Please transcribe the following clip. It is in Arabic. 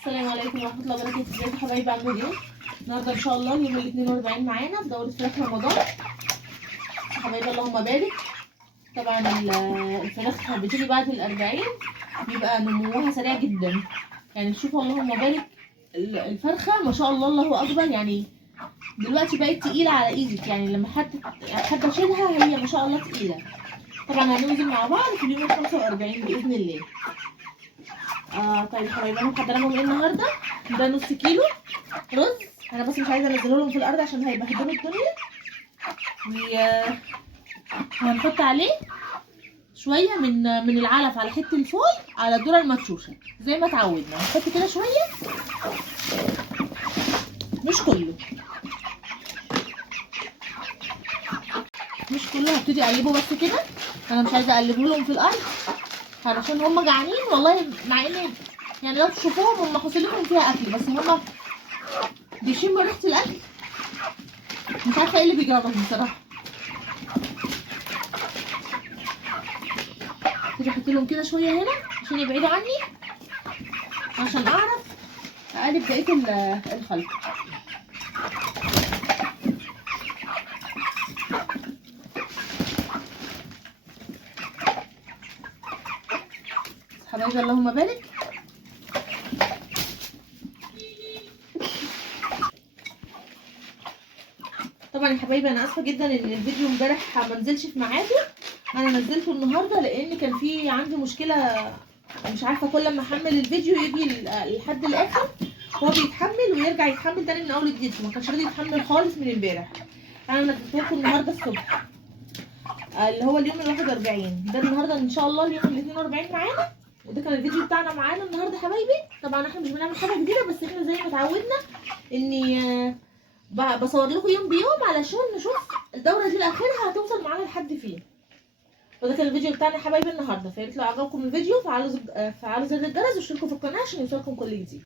السلام عليكم ورحمة الله وبركاته. ازيكم يا حبايبي، عاملين ايه؟ النهارده ان شاء الله اليوم ال 42 معانا في دورة فراخ رمضان. حبايبي اللهم بارك. طبعا الفراخ بتيجي بعد ال 40 بيبقى نموها سريع جدا، يعني شوفوا اللهم بارك. الفرخة ما شاء الله الله اكبر، يعني دلوقتي بقت تقيلة على ايدك، يعني لما حد اشيلها هي ما شاء الله تقيلة. طبعا هننزل مع بعض في اليوم ال 45 بإذن الله. طيب يا حبايبي، انا محضره لهم ايه النهارده؟ ده نص كيلو رز، انا بس مش عايزه انزله لهم في الارض عشان هيبهدلوا الدنيا. وهنحط عليه شويه من العلف على حته الفول على الذره المدشوشه زي ما اتعودنا، نحط كده شويه مش كله، مش كله. هبتدي اقلبه بس كده، انا مش عايزه اقلبه لهم في الارض علشان هم جعانين والله. مع ان يعني لو تشوفوهم هم حاصلهم فيها اكل، بس هم بيشموا ريحه الاكل، مش عارفه ايه اللي بيجربهم بصراحه. كده احط لهم كده شويه هنا عشان يبعدوا عني، عشان اعرف اقلب بقيه الخلط. حبايبي اللهم بارك. طبعا يا حبايبي انا اسفه جدا ان الفيديو امبارح ما نزلش في ميعاده، انا نزلته النهارده لان كان في عندي مشكله، مش عارفه كل ما احمل الفيديو يجي لحد الاخر هو بيتحمل ويرجع يتحمل تاني من اول الفيديو، ما كانش راضي يتحمل خالص من امبارح. انا نزلته لكم النهارده الصبح، اللي هو اليوم ال 41 ده. النهارده ان شاء الله اليوم ال 42 معانا، وده كان الفيديو بتاعنا معانا النهارده حبايبي. طبعا احنا مش بنعمل حاجه جديده، بس احنا زي ما اتعودنا اني بصور لكم يوم بيوم علشان نشوف الدوره دي لاخرها هتوصل معانا لحد فين. وده كان الفيديو بتاعنا يا حبايبي النهارده. فياريت لو عجبكم الفيديو فعلوا زر الجرس واشتركوا في القناه عشان يوصلكم كل جديد.